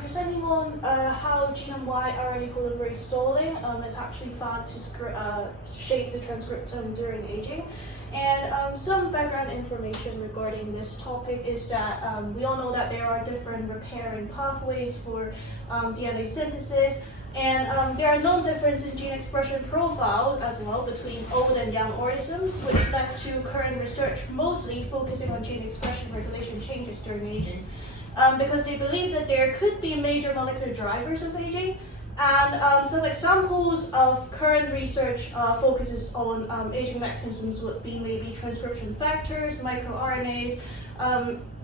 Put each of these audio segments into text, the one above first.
I'm presenting on how genome-wide RNA polymerase stalling is actually found to shape the transcriptome during aging. And some background information regarding this topic is that we all know that there are different repairing pathways for DNA synthesis, and there are no difference in gene expression profiles as well between old and young organisms, which led to current research mostly focusing on gene expression regulation changes during aging. Because they believe that there could be major molecular drivers of aging. And some examples of current research focuses on aging mechanisms would be maybe transcription factors, microRNAs,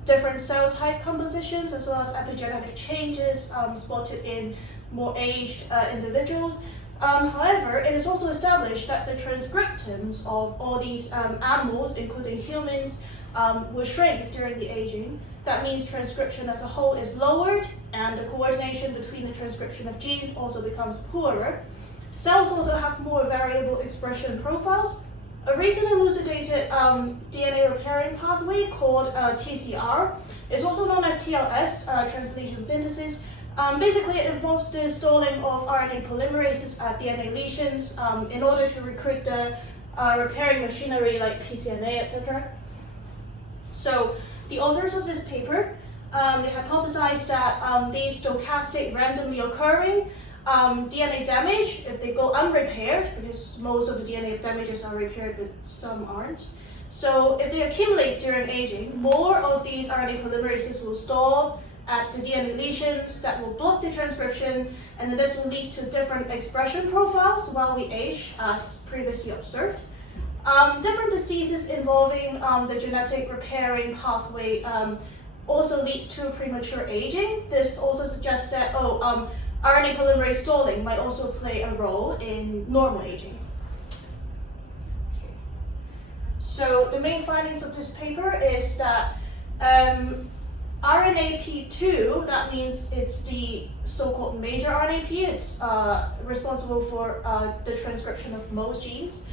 different cell type compositions, as well as epigenetic changes spotted in more aged individuals. However, it is also established that the transcriptomes of all these animals, including humans, will shrink during the aging. That means transcription as a whole is lowered, and the coordination between the transcription of genes also becomes poorer. Cells also have more variable expression profiles. A recent elucidated DNA repairing pathway called TCR is also known as TLS, translation synthesis. Basically, it involves the stalling of RNA polymerases at DNA lesions in order to recruit the repairing machinery like pCNA, etc. So, the authors of this paper, they hypothesized that these stochastic randomly occurring DNA damage, if they go unrepaired, because most of the DNA damages are repaired but some aren't. So if they accumulate during aging, more of these RNA polymerases will stall at the DNA lesions that will block the transcription, and then this will lead to different expression profiles while we age, as previously observed. Different diseases involving the genetic repairing pathway also leads to premature aging. This also suggests that RNA polymerase stalling might also play a role in normal aging. Okay. So the main findings of this paper is that RNAP2, that means it's the so-called major RNAP, it's responsible for the transcription of most genes.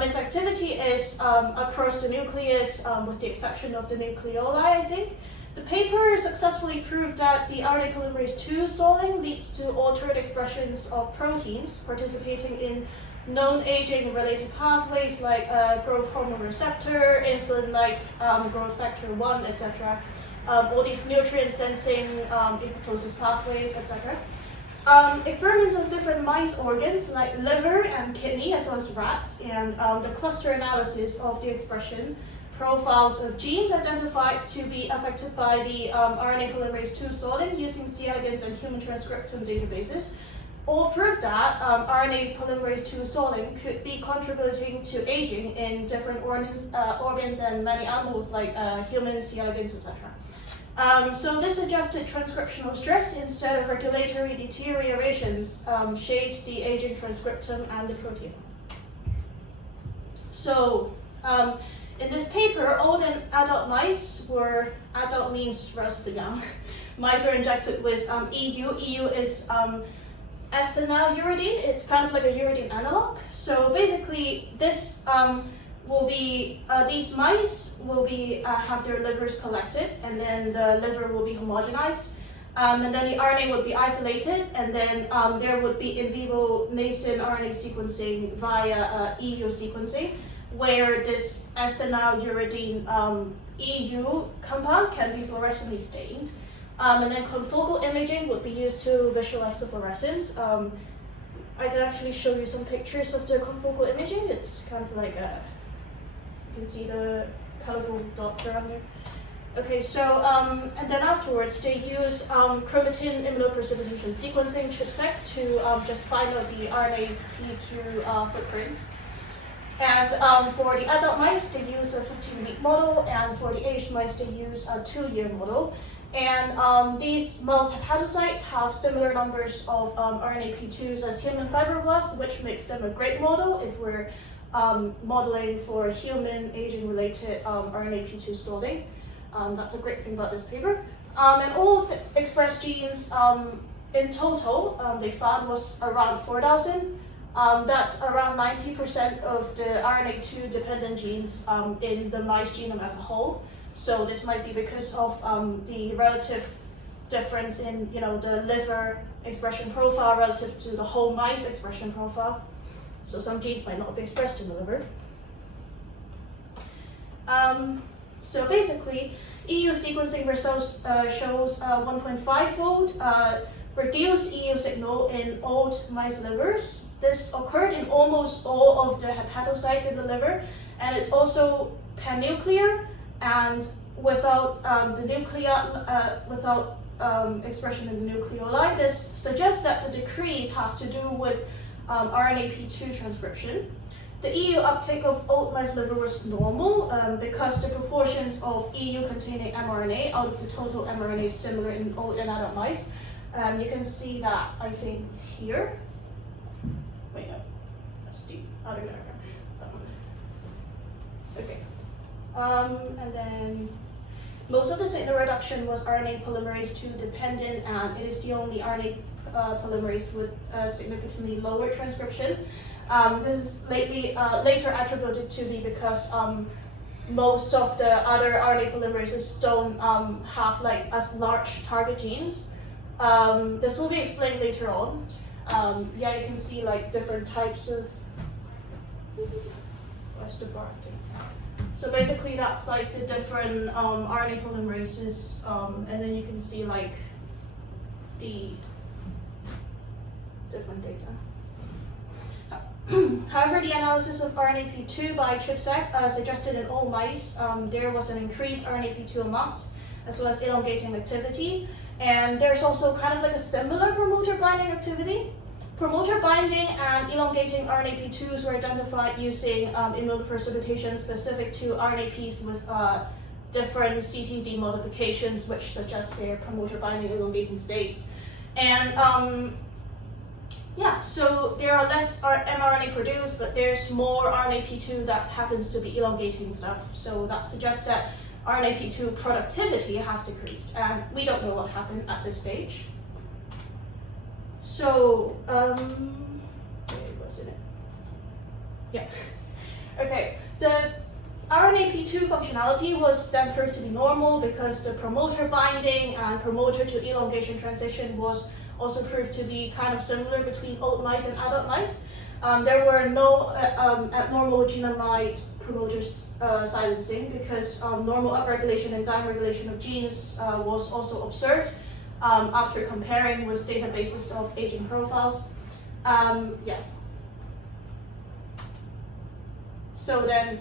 Its activity is across the nucleus with the exception of the nucleoli, I think. The paper successfully proved that the RNA polymerase II stalling leads to altered expressions of proteins participating in known aging-related pathways like growth hormone receptor, insulin-like growth factor 1, etc. All these nutrient-sensing apoptosis pathways, etc. Experiments on different mice organs like liver and kidney, as well as rats, and the cluster analysis of the expression profiles of genes identified to be affected by the RNA polymerase II stalling using C. elegans and human transcriptome databases all prove that RNA polymerase II stalling could be contributing to aging in different organs and many animals like humans, C. elegans, etc. So this suggested transcriptional stress instead of regulatory deteriorations shapes the aging transcriptome and the protein. So in this paper, old and adult mice were, adult means relatively young, mice were injected with EU. EU is ethinyluridine. It's kind of like a uridine analog. So basically this will be, these mice will be have their livers collected, and then the liver will be homogenized, and then the RNA would be isolated, and then there would be in vivo nascent RNA sequencing via EU sequencing, where this ethinyluridine EU compound can be fluorescently stained, and then confocal imaging would be used to visualize the fluorescence. I can actually show you some pictures of the confocal imaging. It's kind of like a, you can see the colorful dots around there. Okay, so and then afterwards they use chromatin immunoprecipitation sequencing chipset to just find out the RNAP2 footprints. And for the adult mice, they use a 15-week model, and for the aged mice, they use a 2-year model. And these mouse hepatocytes have similar numbers of RNAP2s as human fibroblasts, which makes them a great model if we're modeling for human aging-related RNAP2 stalling. That's a great thing about this paper. And all expressed genes in total, they found was around 4,000. That's around 90% of the RNA2 dependent genes in the mice genome as a whole. So this might be because of the relative difference in the liver expression profile relative to the whole mice expression profile. So some genes might not be expressed in the liver. So basically, EU sequencing results shows 1.5-fold reduced EU signal in old mice livers. This occurred in almost all of the hepatocytes in the liver, and it's also pannuclear and without expression in the nucleoli. This suggests that the decrease has to do with RNA-P2 transcription. The EU uptake of old mice liver was normal because the proportions of EU containing mRNA out of the total mRNA is similar in old and adult mice. You can see that, I think, here. Wait, no, that's the other diagram. Okay. And then most of the signal reduction was RNA polymerase 2 dependent, and it is the only RNA polymerase with significantly lower transcription. This is later attributed to be because most of the other RNA polymerases don't have like as large target genes. This will be explained later on. Yeah, you can see like different types of. Where's the bar thing? So basically, that's like the different RNA polymerases, and then you can see like the different data. However, the analysis of RNA-P2 by ChIP-seq suggested in all mice there was an increased RNA-P2 amount as well as elongating activity, and there's also kind of like a similar promoter binding activity. Promoter binding and elongating RNA-P2s were identified using immunoprecipitation specific to RNA-Ps with different CTD modifications, which suggest their promoter binding elongating states. And yeah, so there are less mRNA produced, but there's more RNA-P2 that happens to be elongating stuff. So that suggests that RNA-P2 productivity has decreased, and we don't know what happened at this stage. So, wasn't it? Yeah. Okay, the RNA-P2 functionality was then proved to be normal because the promoter binding and promoter to elongation transition was also proved to be kind of similar between old mice and adult mice. There were no abnormal genome-wide promoters silencing because normal upregulation and downregulation of genes was also observed after comparing with databases of aging profiles. Yeah. So then,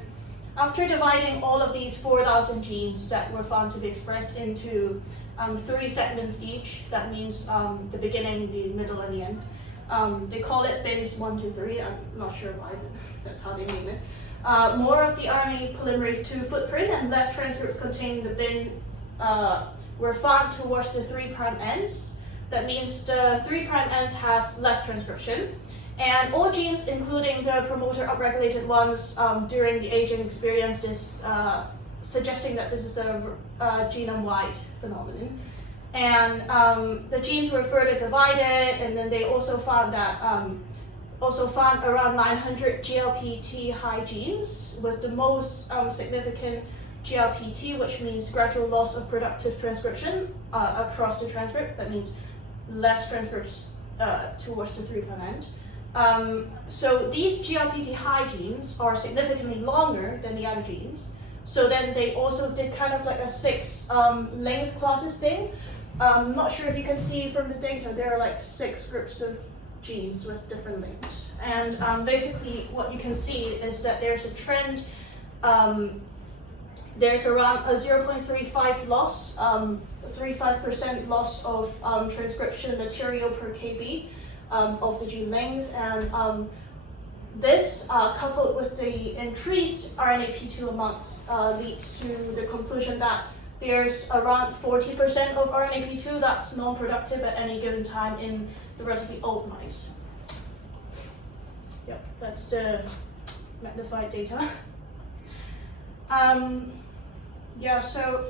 after dividing all of these 4,000 genes that were found to be expressed into 3 segments each, that means the beginning, the middle, and the end. They call it bins 1, 2, 3. I'm not sure why, but that's how they name it. More of the RNA polymerase 2 footprint and less transcripts containing the bin were found towards the 3' ends. That means the 3' ends has less transcription. And all genes, including the promoter upregulated ones during the aging experience, is suggesting that this is a genome-wide phenomenon. And the genes were further divided, and then they also found that around 900 GLP-T high genes, with the most significant GLP-T, which means gradual loss of productive transcription across the transcript. That means less transcripts towards the 3' end. So these GLP-T high genes are significantly longer than the other genes. So then they also did kind of like a 6 length classes thing. Not sure if you can see from the data, there are like 6 groups of genes with different lengths. And basically what you can see is that there's a trend. There's around a 0.35 loss, 35% loss of transcription material per kb of the gene length. And this, coupled with the increased RNA-P2 amounts, leads to the conclusion that there's around 40% of RNA-P2 that's non-productive at any given time in the relatively old mice. Yep, that's the magnified data. Yeah, so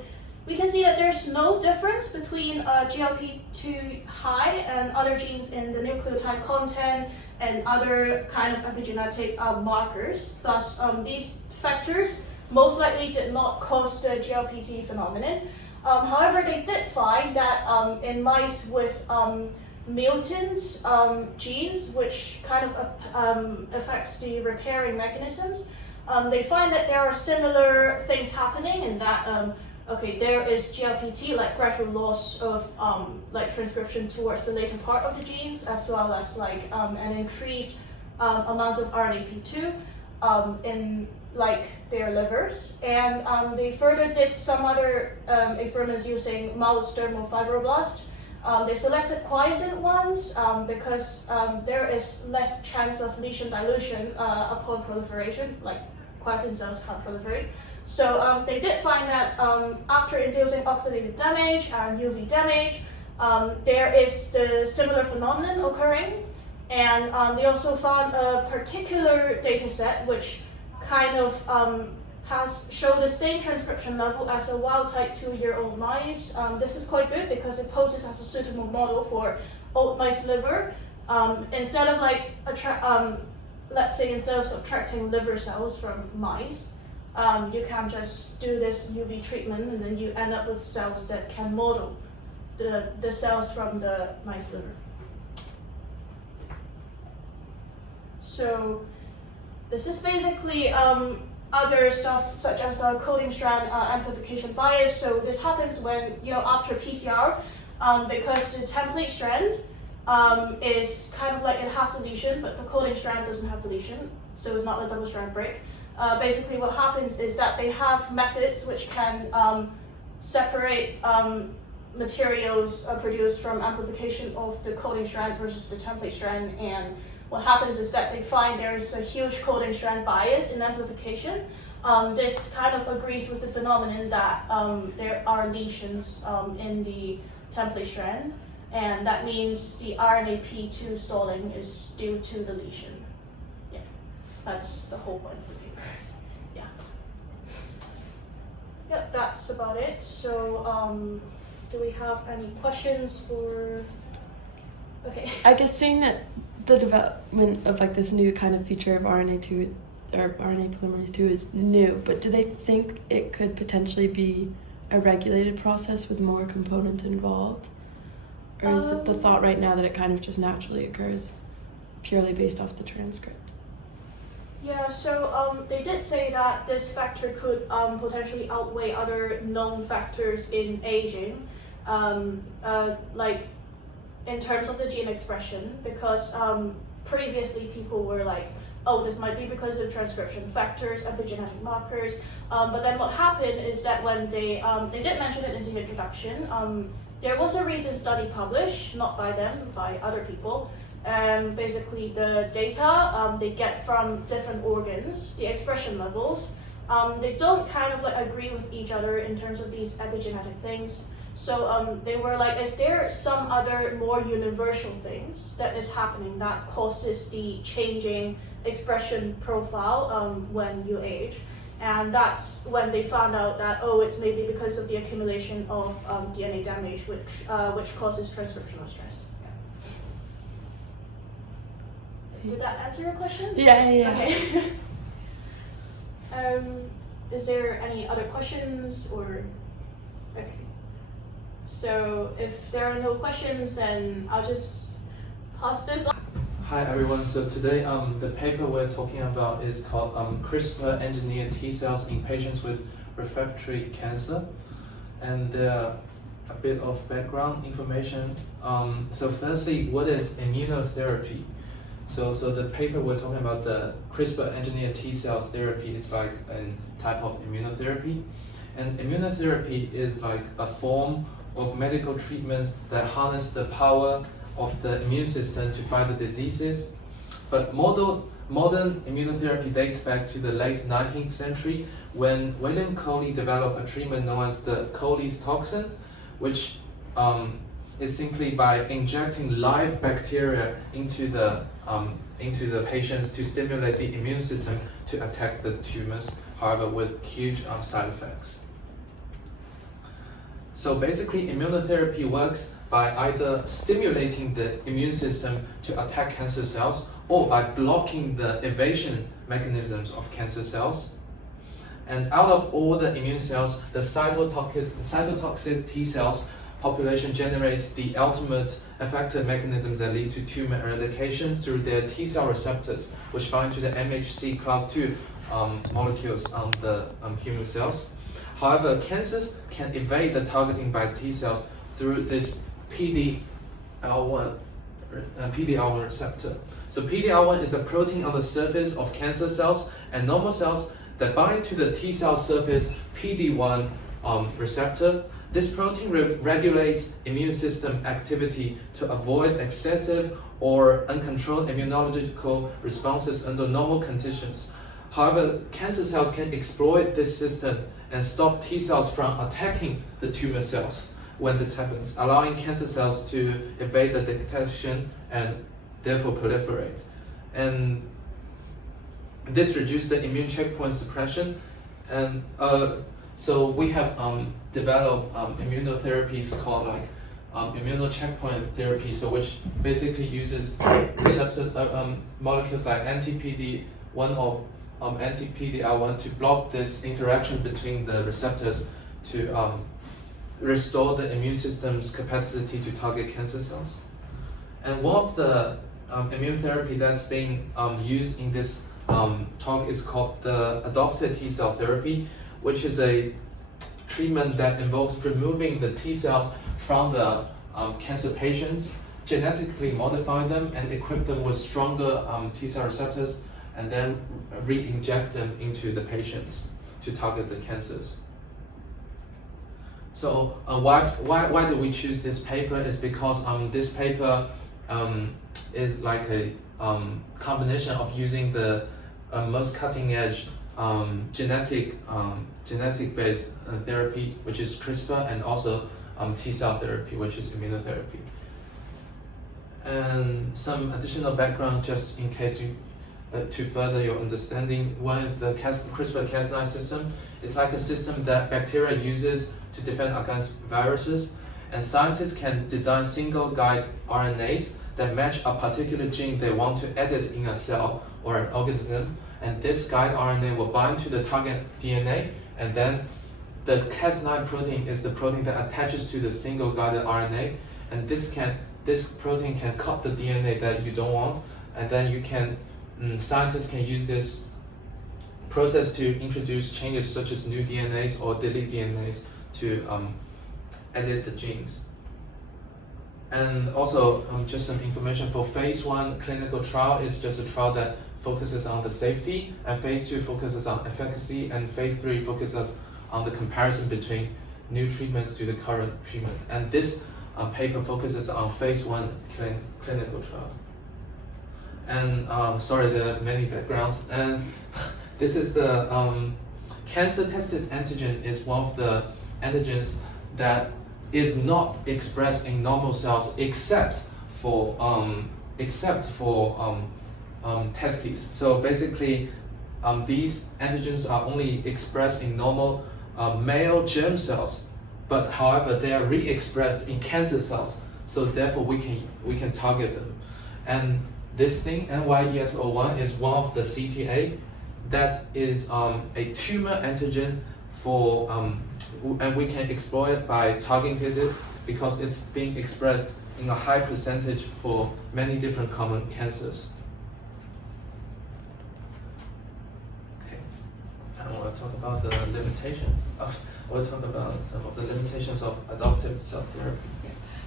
we can see that there's no difference between GLP-2 high and other genes in the nucleotide content and other kind of epigenetic markers. Thus, these factors most likely did not cause the GLP-T phenomenon. However, they did find that in mice with mutant genes, which kind of affects the repairing mechanisms, they find that there are similar things happening in that there is GLPT, like gradual loss of like transcription towards the later part of the genes, as well as like an increased amount of RNAP2 in like their livers. And they further did some other experiments using mouse dermal fibroblast. They selected quiescent ones because there is less chance of lesion dilution upon proliferation, like quiescent cells can't proliferate. So they did find that after inducing oxidative damage and UV damage, there is the similar phenomenon occurring. And they also found a particular data set which kind of has shown the same transcription level as a wild-type 2-year-old mice. This is quite good because it poses as a suitable model for old mice liver. Instead of like let's say instead of subtracting liver cells from mice, you can just do this UV treatment, and then you end up with cells that can model the cells from the mice liver. So this is basically other stuff such as coding strand amplification bias. So this happens when, after PCR, because the template strand is kind of like it has deletion, but the coding strand doesn't have deletion, so it's not a double strand break. Basically what happens is that they have methods which can separate materials produced from amplification of the coding strand versus the template strand, and what happens is that they find there's a huge coding strand bias in amplification. This kind of agrees with the phenomenon that there are lesions in the template strand, and that means the RNAP2 stalling is due to the lesion. Yeah, that's the whole point of the paper. Yeah. Yep, that's about it. So do we have any questions for... Okay. I guess seeing that the development of like this new kind of feature of RNA2 or RNA polymerase 2 is new, but do they think it could potentially be a regulated process with more components involved? Or is it the thought right now that it kind of just naturally occurs purely based off the transcript? Yeah, so they did say that this factor could potentially outweigh other known factors in aging, like in terms of the gene expression, because previously people were like, oh, this might be because of transcription factors, epigenetic markers, but then what happened is that when they did mention it in the introduction, there was a recent study published, not by them, by other people, and basically the data they get from different organs, the expression levels, they don't kind of like agree with each other in terms of these epigenetic things. So they were like, is there some other more universal things that is happening that causes the changing expression profile when you age? And that's when they found out that, oh, it's maybe because of the accumulation of DNA damage, which causes transcriptional stress. Yeah. Did that answer your question? Yeah. Okay. Is there any other questions or? Okay. So if there are no questions, then I'll just pass this on. Hi everyone, so today the paper we're talking about is called CRISPR-engineered T cells in patients with refractory cancer, and there are a bit of background information. So firstly, what is immunotherapy? So the paper we're talking about, the CRISPR-engineered T cells therapy, is like a type of immunotherapy, and immunotherapy is like a form of medical treatment that harness the power of the immune system to fight the diseases. But modern immunotherapy dates back to the late 19th century when William Coley developed a treatment known as the Coley's toxin, which is simply by injecting live bacteria into the patients to stimulate the immune system to attack the tumors, however with huge side effects. So basically, immunotherapy works by either stimulating the immune system to attack cancer cells or by blocking the evasion mechanisms of cancer cells. And out of all the immune cells, the cytotoxic T cells population generates the ultimate effective mechanisms that lead to tumor eradication through their T cell receptors, which bind to the MHC class 2 molecules on the human cells. However, cancers can evade the targeting by T cells through this PD-L1 receptor. So PD-L1 is a protein on the surface of cancer cells and normal cells that bind to the T cell surface PD-1 receptor. This protein regulates immune system activity to avoid excessive or uncontrolled immunological responses under normal conditions. However, cancer cells can exploit this system and stop T cells from attacking the tumor cells when this happens, allowing cancer cells to evade the detection and therefore proliferate. And this reduces the immune checkpoint suppression. And so we have developed immunotherapies called like immunocheckpoint therapy, so which basically uses receptor molecules like anti-PD-1 or anti-PD-L1 to block this interaction between the receptors to restore the immune system's capacity to target cancer cells. And one of the immune therapy that's being used in this talk is called the adopted T cell therapy, which is a treatment that involves removing the T cells from the cancer patients, genetically modify them and equip them with stronger T cell receptors, and then re-inject them into the patients to target the cancers. So why do we choose this paper is because this paper is like a combination of using the most cutting edge genetic based therapy, which is CRISPR, and also T cell therapy, which is immunotherapy. And some additional background just in case you to further your understanding. One is the CRISPR-Cas9 system. It's like a system that bacteria uses to defend against viruses, and scientists can design single guide RNAs that match a particular gene they want to edit in a cell or an organism, and this guide RNA will bind to the target DNA, and then the Cas9 protein is the protein that attaches to the single guided RNA, and this protein can cut the DNA that you don't want, and then you can scientists can use this process to introduce changes such as new DNAs or delete DNAs to edit the genes. And also just some information for phase 1 clinical trial is just a trial that focuses on the safety, and phase 2 focuses on efficacy, and phase 3 focuses on the comparison between new treatments to the current treatment. And this paper focuses on phase 1 clinical trial. And sorry, there are many backgrounds. And this is the cancer testis antigen is one of the antigens that is not expressed in normal cells except for testes. So basically, these antigens are only expressed in normal male germ cells, but however they are re-expressed in cancer cells. So therefore, we can target them. And this thing, NY-ES01, is one of the CTA that is a tumor antigen for, and we can exploit it by targeting it because it's being expressed in a high percentage for many different common cancers. Okay, I want to talk about the limitations. We'll talk about some of the limitations of adoptive cell therapy.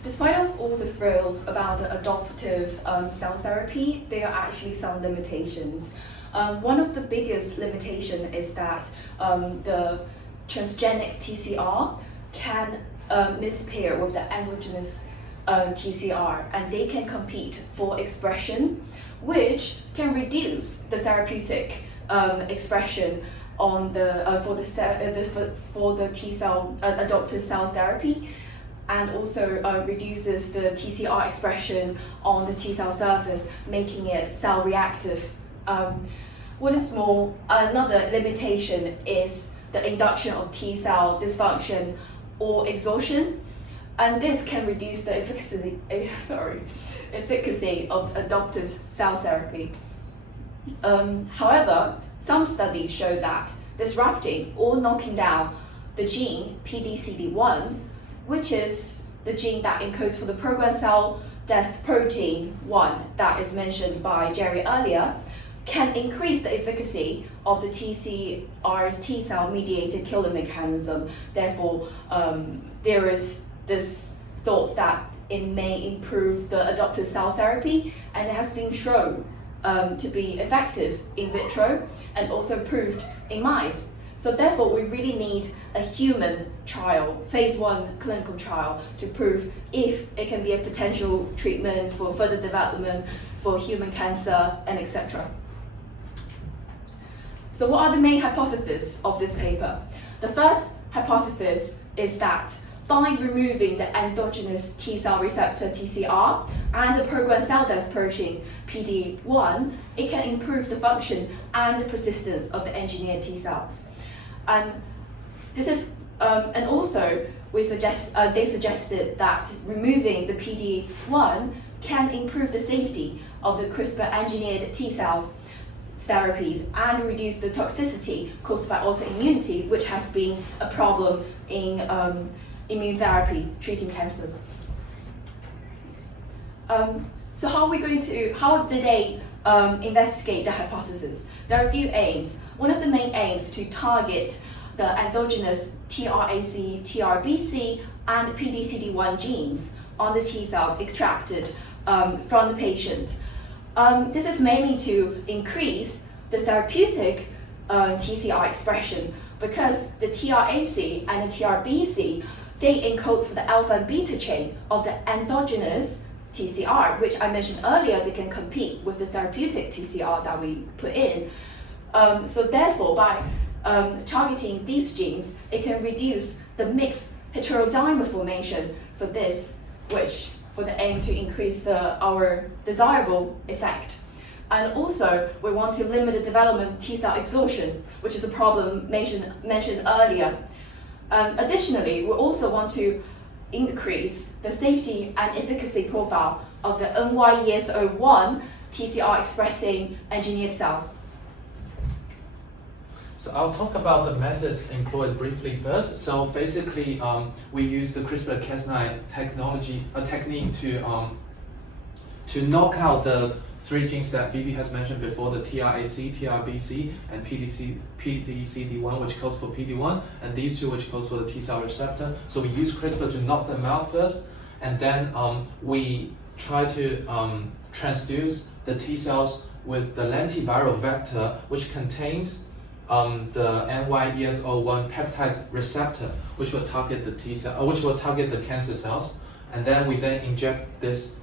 Despite of all the thrills about the adoptive cell therapy, there are actually some limitations. One of the biggest limitation is that the transgenic TCR can mispair with the endogenous TCR, and they can compete for expression, which can reduce the therapeutic expression on the for the T cell adoptive cell therapy, and also reduces the TCR expression on the T cell surface, making it cell reactive. What is more, another limitation is the induction of T cell dysfunction or exhaustion, and this can reduce the efficacy of adoptive cell therapy. However, some studies show that disrupting or knocking down the gene PDCD1, which is the gene that encodes for the programmed cell death protein 1 that is mentioned by Jerry earlier, can increase the efficacy of the TCR T cell mediated killing mechanism. Therefore, there is this thought that it may improve the adoptive cell therapy, and it has been shown to be effective in vitro and also proved in mice. So therefore, we really need a human trial, phase 1 clinical trial, to prove if it can be a potential treatment for further development for human cancer and etc. So what are the main hypotheses of this paper? The first hypothesis is that by removing the endogenous T cell receptor TCR and the programmed cell death protein PD1, it can improve the function and the persistence of the engineered T cells. And this is, and also they suggested that removing the PD1 can improve the safety of the CRISPR-engineered T cells therapies and reduce the toxicity caused by autoimmunity, which has been a problem in immune therapy treating cancers. So how did they investigate the hypothesis? There are a few aims. One of the main aims to target the endogenous TRAC, TRBC, and PDCD1 genes on the T cells extracted from the patient. This is mainly to increase the therapeutic TCR expression, because the TRAC and the TRBC, they encodes for the alpha and beta chain of the endogenous TCR, which I mentioned earlier, they can compete with the therapeutic TCR that we put in. So therefore, by targeting these genes, it can reduce the mixed heterodimer formation for this, which for the aim to increase our desirable effect. And also, we want to limit the development of T cell exhaustion, which is a problem mentioned earlier. Additionally, we also want to increase the safety and efficacy profile of the NY-ES01 TCR expressing engineered cells. So I'll talk about the methods employed briefly first. So basically, we use the CRISPR-Cas9 technique to knock out the 3 genes that Vivi has mentioned before, the TRAC, TRBC, and PDCD1, which codes for PD1, and these 2 which codes for the T cell receptor. So we use CRISPR to knock them out first, and then we try to transduce the T cells with the lentiviral vector, which contains the NY-ES01 peptide receptor, which will target the T cell, which will target the cancer cells, and then we then inject this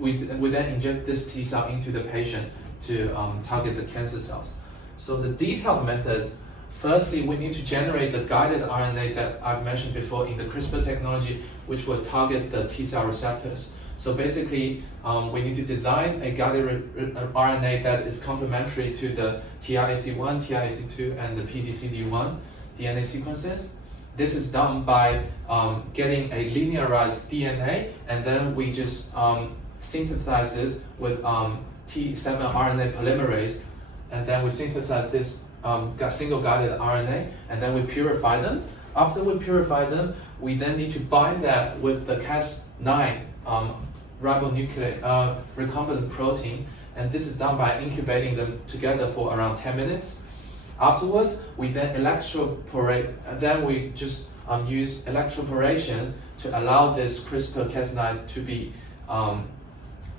we then inject this T cell into the patient to target the cancer cells. So the detailed methods, firstly, we need to generate the guided RNA that I've mentioned before in the CRISPR technology, which will target the T cell receptors. So basically, we need to design a guided RNA that is complementary to the TRAC1, TRAC2, and the PDCD1 DNA sequences. This is done by getting a linearized DNA, and then we just synthesize it with T7 RNA polymerase, and then we synthesize this single guided RNA, and then we purify them. After we purify them, we then need to bind that with the Cas9 ribonucleic recombinant protein, and this is done by incubating them together for around 10 minutes. Afterwards, we then electroporate, and then we just use electroporation to allow this CRISPR-Cas9 to be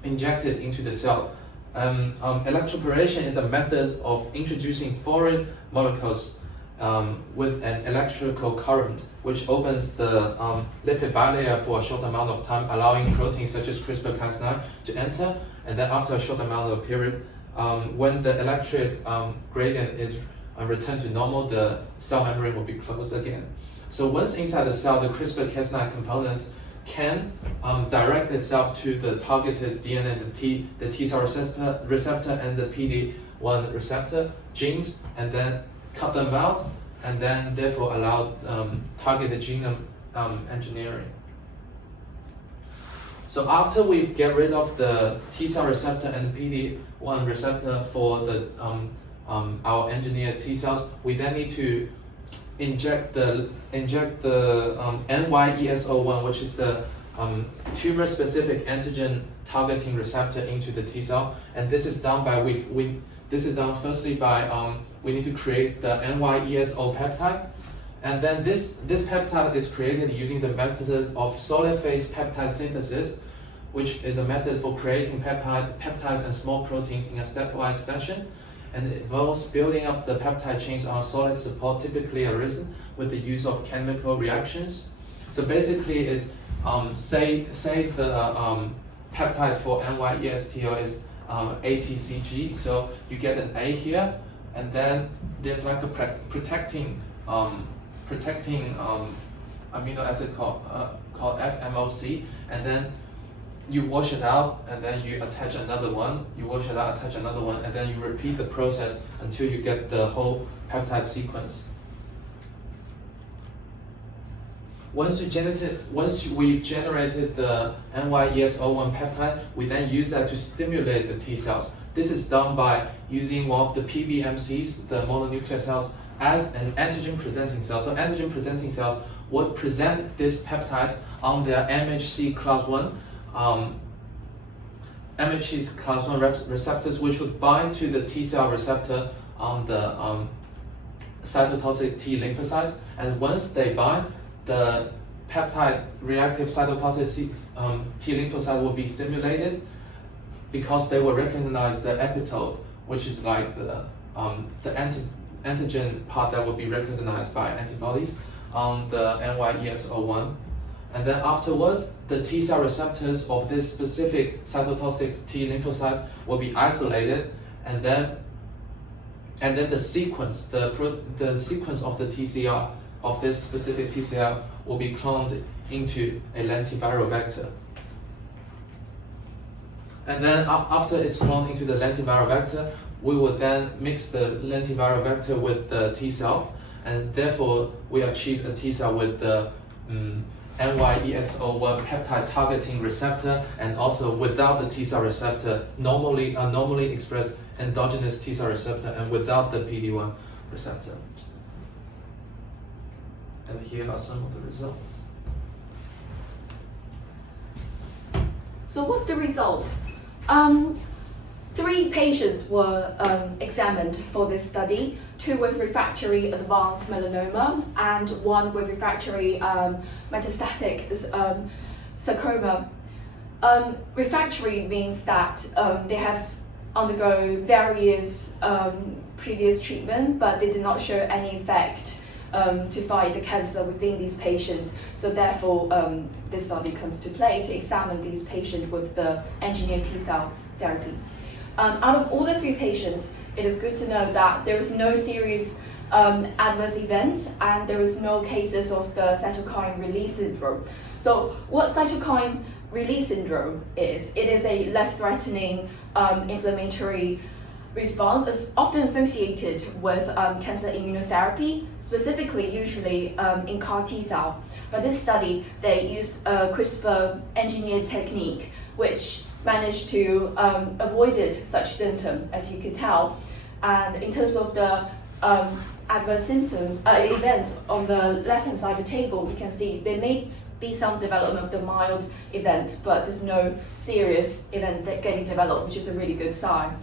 injected into the cell. Electroporation is a method of introducing foreign molecules with an electrical current, which opens the lipid bilayer for a short amount of time, allowing proteins such as CRISPR-Cas9 to enter, and then after a short amount of period, when the electric gradient is returned to normal, the cell membrane will be closed again. So once inside the cell, the CRISPR-Cas9 component can direct itself to the targeted DNA, the T cell receptor and the PD1 receptor genes, and then cut them out, and then therefore allow targeted genome engineering. So after we get rid of the T cell receptor and the PD1 receptor for the our engineered T cells, we then need to inject the NY-ESO1, which is the tumor-specific antigen targeting receptor into the T cell, and this is done by firstly by we need to create the NY-ESO peptide, and then this peptide is created using the methods of solid phase peptide synthesis, which is a method for creating peptides and small proteins in a stepwise fashion, and it involves building up the peptide chains on solid support, typically arisen with the use of chemical reactions. So basically, it's say the peptide for NY-ESTO is ATCG. So you get an A here, and then there's like a protecting amino acid called FMOC, and then you wash it out, and then you attach another one. You wash it out, attach another one, and then you repeat the process until you get the whole peptide sequence. Once we've generated the NY-ESO1 peptide, we then use that to stimulate the T cells. This is done by using one of the PBMCs, the mononuclear cells, as an antigen-presenting cell. So antigen-presenting cells would present this peptide on their MHC class 1 MHC class 1 receptors, which would bind to the T cell receptor on the cytotoxic T lymphocytes, and once they bind, the peptide reactive cytotoxic T lymphocyte will be stimulated because they will recognize the epitope, which is like the antigen part that will be recognized by antibodies on the NY-ESO1. And then afterwards, the T cell receptors of this specific cytotoxic T lymphocytes will be isolated, and then the sequence, the sequence of the TCR of this specific TCR will be cloned into a lentiviral vector. And then after it's cloned into the lentiviral vector, we will then mix the lentiviral vector with the T cell, and therefore we achieve a T cell with the NY-ESO1 peptide targeting receptor, and also without the T cell receptor, normally expressed endogenous T cell receptor, and without the PD-1 receptor. And here are some of the results. So what's the result? 3 patients were examined for this study, 2 with refractory advanced melanoma and 1 with refractory metastatic sarcoma. Refractory means that they have undergone various previous treatment, but they did not show any effect to fight the cancer within these patients. So therefore, this study comes to play to examine these patients with the engineered T cell therapy. Out of all the 3 patients, it is good to know that there is no serious adverse event, and there is no cases of the cytokine release syndrome. So what cytokine release syndrome is, it is a life-threatening inflammatory response is often associated with cancer immunotherapy, specifically usually in CAR T cell. But this study, they use a CRISPR-engineered technique, which managed to avoid such symptom, as you could tell. And in terms of the adverse symptoms, events on the left-hand side of the table, you can see there may be some development of the mild events, but there's no serious event that getting developed, which is a really good sign.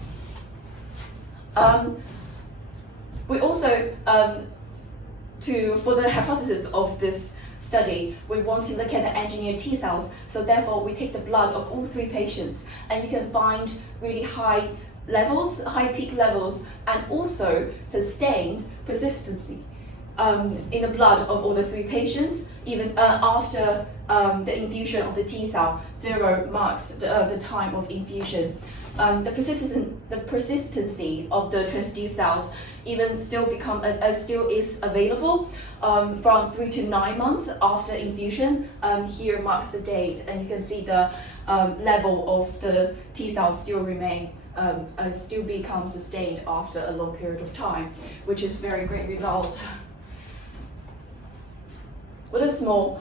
We also, for the hypothesis of this study, we want to look at the engineered T cells. So therefore, we take the blood of all 3 patients, and you can find really high levels, high peak levels, and also sustained persistency in the blood of all the 3 patients, even after the infusion of the T cell. 0 marks the time of infusion. The persistency of the transduced cells even still is available from 3 to 9 months after infusion. Here marks the date, and you can see the level of the T cells still remain, still become sustained after a long period of time, which is very great result. With a small,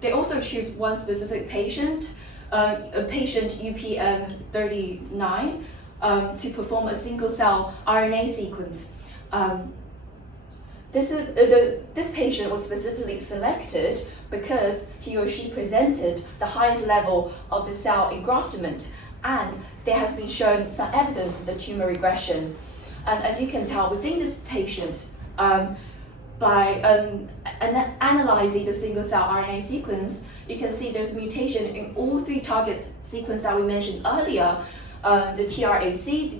they also choose one specific patient a patient UPN39 to perform a single-cell RNA sequence. This patient was specifically selected because he or she presented the highest level of the cell engraftment, and there has been shown some evidence of the tumor regression. And as you can tell, within this patient, by analyzing the single-cell RNA sequence, you can see there's mutation in all 3 target sequences that we mentioned earlier, the TRAC, the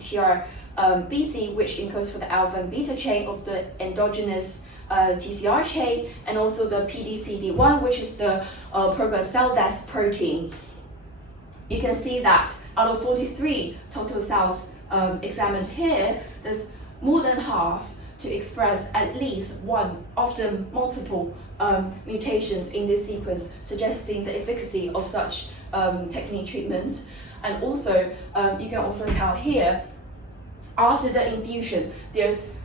TRBC, which encodes for the alpha and beta chain of the endogenous TCR chain, and also the PDCD1, which is the programmed cell death protein. You can see that out of 43 total cells examined here, there's more than half to express at least one, often multiple mutations in this sequence, suggesting the efficacy of such technique treatment. And also, you can also tell here, after the infusion, there's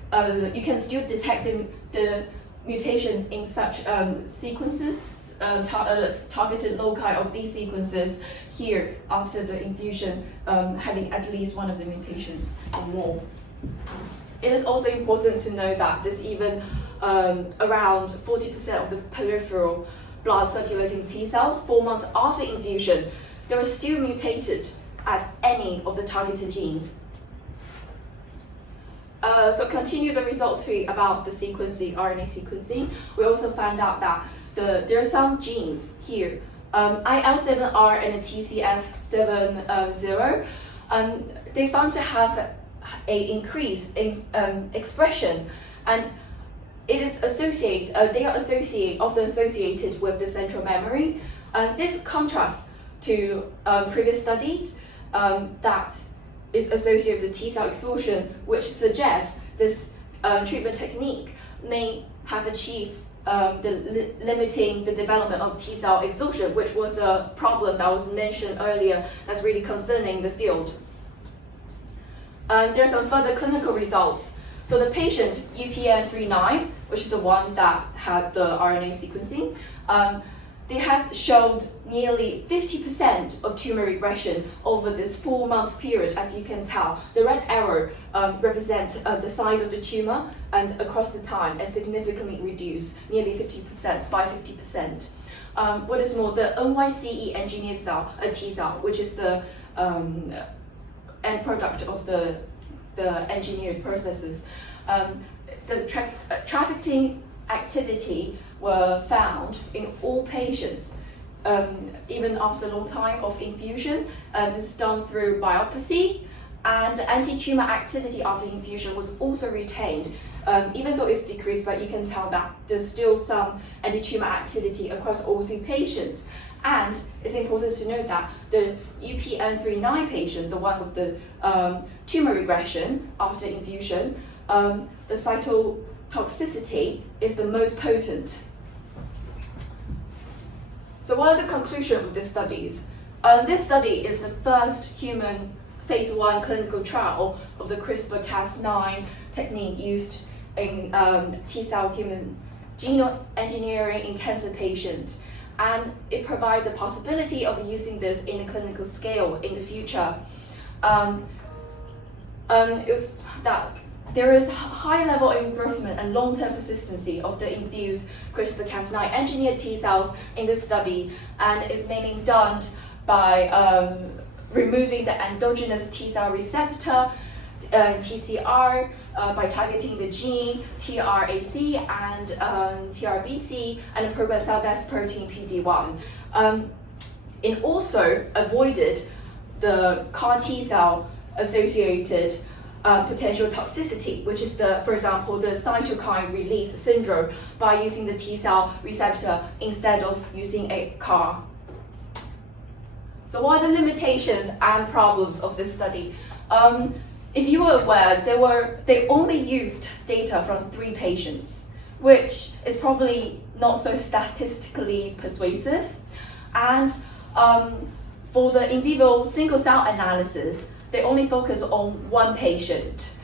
you can still detect the mutation in such sequences, targeted loci of these sequences here after the infusion, having at least one of the mutations or more. It is also important to know that there's even around 40% of the peripheral blood circulating T cells 4 months after infusion, they were still mutated as any of the targeted genes. So continue the result 3 about the sequencing, RNA sequencing. We also found out that there are some genes here, IL7R and TCF70, they found to have an increase in expression, and it is they are often associated with the central memory. This contrasts to previous studies that is associated with T cell exhaustion, which suggests this treatment technique may have achieved limiting the development of T cell exhaustion, which was a problem that was mentioned earlier that's really concerning the field. There are some further clinical results. So the patient UPN39, which is the one that had the RNA sequencing, they had showed nearly 50% of tumor regression over this 4-month period. As you can tell, the red arrow represents the size of the tumor, and across the time, it significantly reduced, nearly 50% by 50%. What is more, the NYCE-engineered T cell, which is the end product of the engineered processes, the trafficking activity were found in all patients, even after a long time of infusion. This is done through biopsy, and anti-tumor activity after infusion was also retained, even though it's decreased, but you can tell that there's still some anti-tumor activity across all 3 patients. And it's important to note that the UPN39 patient, the one with the tumor regression after infusion, the cytotoxicity is the most potent. So what are the conclusions of these studies? This study is the first human phase 1 clinical trial of the CRISPR-Cas9 technique used in T-cell human genome engineering in cancer patients. And it provides the possibility of using this in a clinical scale in the future. It was that there is high level of engraftment and long-term persistency of the infused CRISPR-Cas9 engineered T cells in this study, and it's mainly done by removing the endogenous T cell receptor, TCR, by targeting the gene TRAC and TRBC and the programmed cell death protein PD1. It also avoided the CAR T cell associated potential toxicity, which is for example, the cytokine release syndrome, by using the T cell receptor instead of using a CAR. So what are the limitations and problems of this study? If you were aware, they only used data from 3 patients, which is probably not so statistically persuasive. And for the in vivo single cell analysis, they only focus on 1 patient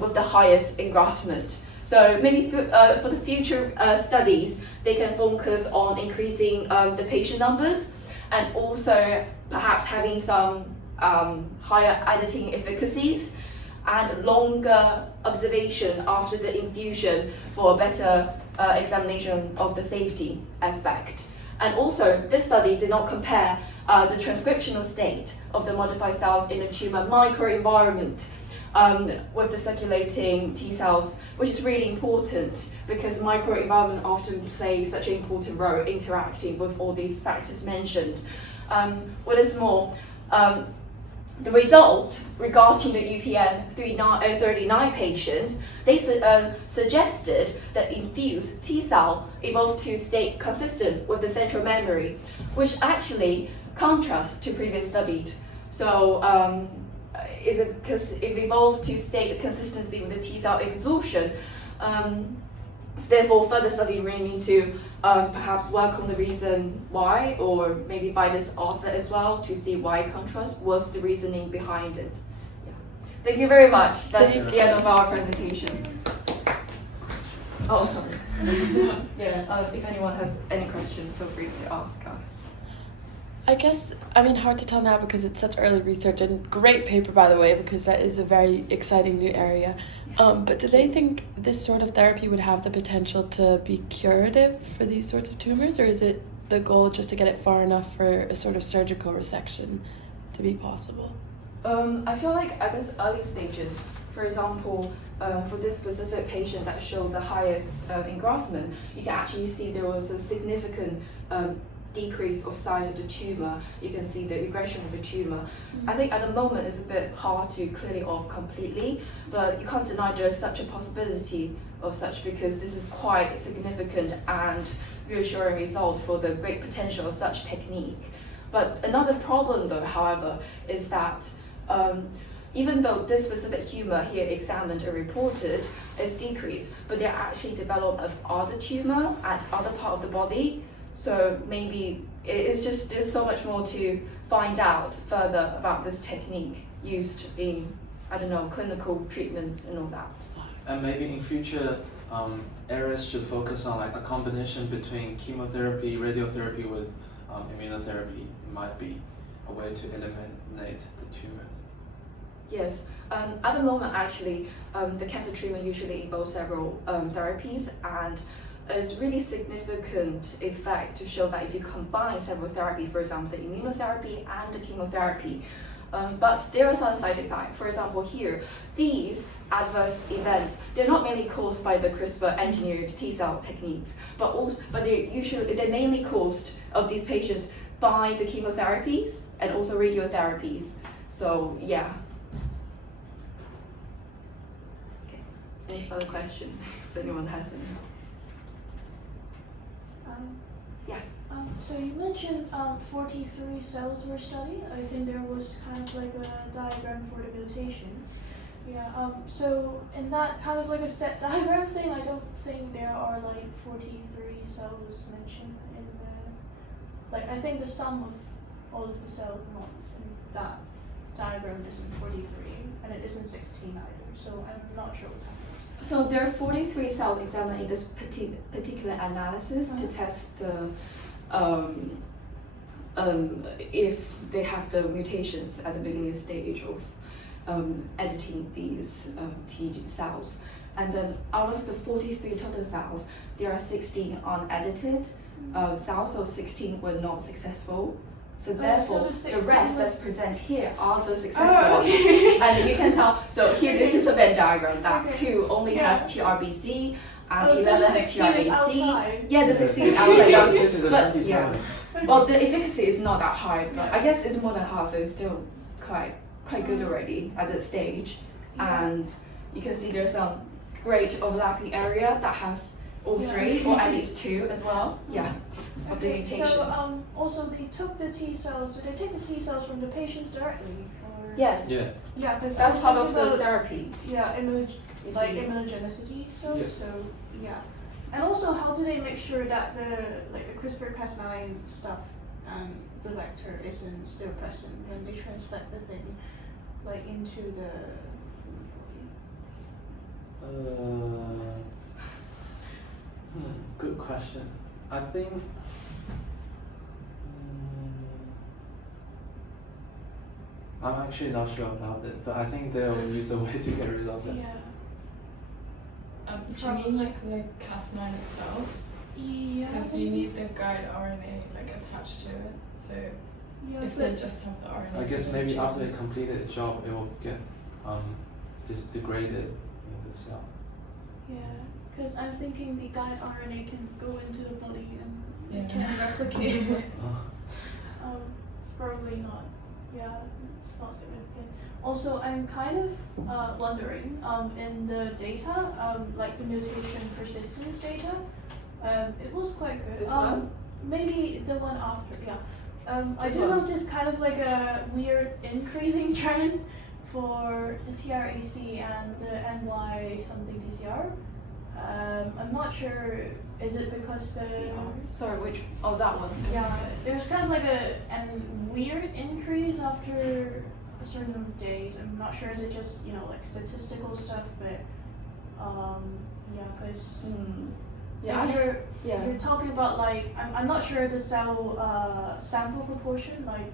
with the highest engraftment. So maybe for the future studies, they can focus on increasing the patient numbers and also perhaps having some higher editing efficacies and longer observation after the infusion for a better examination of the safety aspect. And also, this study did not compare the transcriptional state of the modified cells in the tumor microenvironment with the circulating T cells, which is really important because microenvironment often plays such an important role interacting with all these factors mentioned. What is more, the result regarding the UPN 39 patients, they suggested that infused T cell evolved to state consistent with the central memory, which actually contrasts to previous studies. So is it because it evolved to state consistency with the T cell exhaustion? Therefore, further study really need to perhaps work on the reason why, or maybe by this author as well, to see why contrast was the reasoning behind it. Yeah. Thank you very much. That's the end of our presentation. Oh, sorry. Yeah. If anyone has any question, feel free to ask us. I guess, I mean, hard to tell now because it's such early research, and great paper, by the way, because that is a very exciting new area. But do they think this sort of therapy would have the potential to be curative for these sorts of tumors, or is it the goal just to get it far enough for a sort of surgical resection to be possible? I feel like at this early stages, for example, for this specific patient that showed the highest engraftment, you can actually see there was a significant decrease of size of the tumor. You can see the regression of the tumor. I think at the moment it's a bit hard to clear it off completely, but you can't deny there's such a possibility of such because this is quite significant and reassuring result for the great potential of such technique. But another problem though, however, is that even though this specific tumor here examined and reported is decreased, but they actually develop of other tumor at other part of the body. So maybe it's just, there's so much more to find out further about this technique used in, I don't know, clinical treatments and all that. And maybe in future areas should focus on like a combination between chemotherapy, radiotherapy with immunotherapy. It might be a way to eliminate the tumor. Yes, at the moment actually, the cancer treatment usually involves several therapies, and it's really significant effect to show that if you combine several therapy, for example, the immunotherapy and the chemotherapy, but there are some side effects. For example, here, these adverse events, they're not mainly caused by the CRISPR-engineered T cell techniques, but they're mainly caused of these patients by the chemotherapies and also radiotherapies. So yeah. Okay. Any further question? If anyone has any. So you mentioned 43 cells were studied. I think there was kind of like a diagram for the mutations. Yeah. So in that kind of like a set diagram thing, I don't think there are like 43 cells mentioned in the. Like I think the sum of all of the cell nodes in that diagram isn't 43, and it isn't 16 either. So I'm not sure what's happening. So there are 43 cells examined in this particular analysis to test the if they have the mutations at the beginning stage of editing these T cells. And then out of the 43 total cells, there are 16 unedited cells, so 16 were not successful. So therefore, so the rest that's present here are the successful ones. And you can tell, so here this is a Venn diagram that 2 only has TRBC, and 11 has TRAC. Yeah, the 16 is outside. But yeah, well, the efficacy is not that high, but I guess it's more than half, so it's still quite good already at this stage. And you can see there's some great overlapping area that has all 3, or at least 2 as well. Yeah, of the mutations. So also they took the T cells. So they take the T cells from the patients directly. Or? Yes. Yeah. Yeah, because That's part of the therapy. Yeah, immunogenicity. So yeah, and also how do they make sure that the CRISPR-Cas9 stuff the vector isn't still present when they transfect the thing into the Good question. I think I'm actually not sure about it, but I think they'll use a way to get rid of it. Yeah. Do you mean like the Cas9 itself? Yeah. Because you need the guide RNA like attached to it. So Yeah, if they just have the RNA. I guess to maybe those after it genes- completed its job, it will get degraded in the cell. Yeah, because I'm thinking the guide RNA can go into the body and Yeah. it can replicate. Uh, It's probably not. Yeah, it's not significant. Also, I'm kind of wondering, in the data, like the mutation persistence data, it was quite good. This one? Maybe the one after, yeah. I This did one? notice kind of like a weird increasing trend for the TRAC and the NY something TCR. I'm not sure, is it because the... Sorry, which? Oh, that one. Yeah, there's kind of like a weird increase after a certain number of days. I'm not sure, is it just, you know, like statistical stuff, but yeah, because Yeah, you're talking about like, I'm not sure the cell sample proportion, like,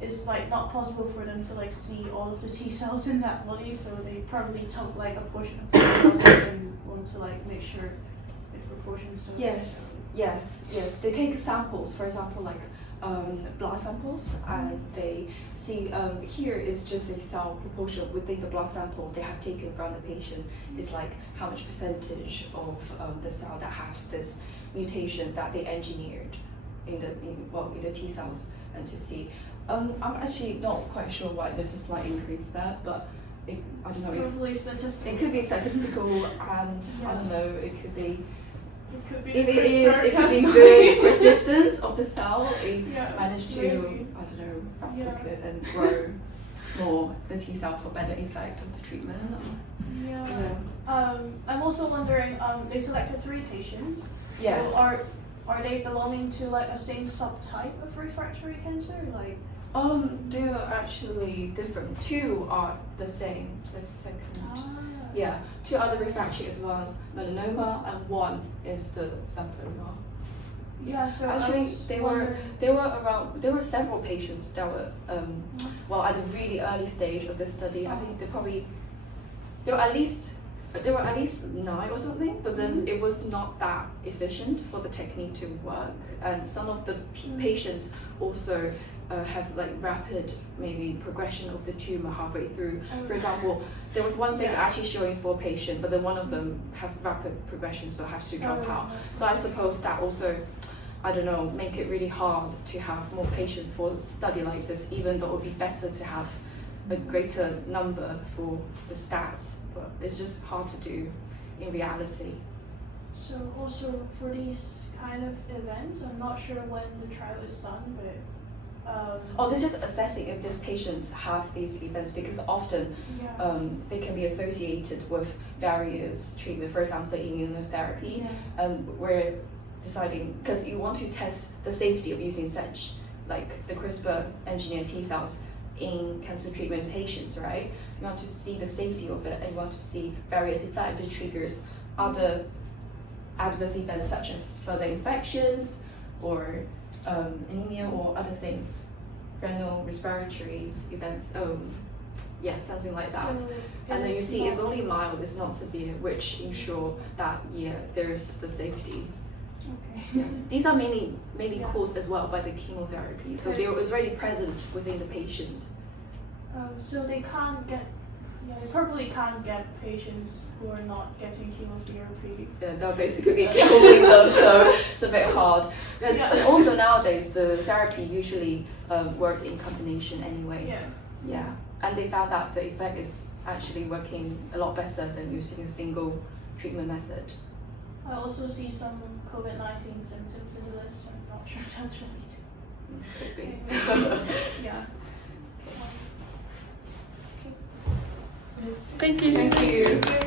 it's like not possible for them to like see all of the T cells in that body, so they probably took like a portion of the T cells and want to like make sure the proportion stuff. Yes. They take samples, for example, like blood samples, and they see here is just a cell proportion within the blood sample they have taken from the patient. It's like how much percentage of the cell that has this mutation that they engineered in the T cells, and to see. I'm actually not quite sure why there's a slight increase there, but I don't know. Probably statistics. It could be statistical, and I don't know. It could be. It could be If the it is, it could be CRISPR-Cas9. good persistence of the cell. It Yeah, managed to, maybe. I don't know, replicate and grow more the T cell for better effect of the treatment. Yeah. I'm also wondering. They selected 3 patients. Yes. So are they belonging to like a same subtype of refractory cancer? Like. They're actually different. 2 are the same. The second. Yeah, 2 are the refractory advanced melanoma, and 1 is the sarcoma. Yeah. So I Actually, was there wondering- were several patients that were well at the really early stage of this study. I think there were at least 9 or something, but then it was not that efficient for the technique to work, and some of the patients also have like rapid maybe progression of the tumor halfway through. For example, there was one thing actually showing 4 patients, but then one of them have rapid progression, so has to drop out. So I suppose that also, I don't know, make it really hard to have more patients for a study like this, even though it would be better to have a greater number for the stats, but it's just hard to do in reality. So also for these kind of events, I'm not sure when the trial is done, but. They're just assessing if these patients have these events, because often Yeah. they can be associated with various treatment, for example, immunotherapy. Yeah. We're deciding, because you want to test the safety of using such, like the CRISPR-engineered T cells in cancer treatment patients, right? You want to see the safety of it, and you want to see various effects if it triggers other adverse events such as further infections or anemia or other things, renal, respiratory events, something like that. So And then you it's see it's not- only mild, it's not severe, which ensure that there is the safety. Okay. These are mainly Yeah. caused as well by the chemotherapy, so they Because- are already present within the patient. So they can't get. Yeah, they probably can't get patients who are not getting chemotherapy. They'll basically be killing them, so it's a bit hard. And also nowadays, the therapy usually work in combination anyway. Yeah. Yeah, and they found that the effect is actually working a lot better than using a single treatment method. I also see some COVID-19 symptoms in the list. I'm not sure if that's related. Could be. Yeah. Thank you. Thank you. Thank you.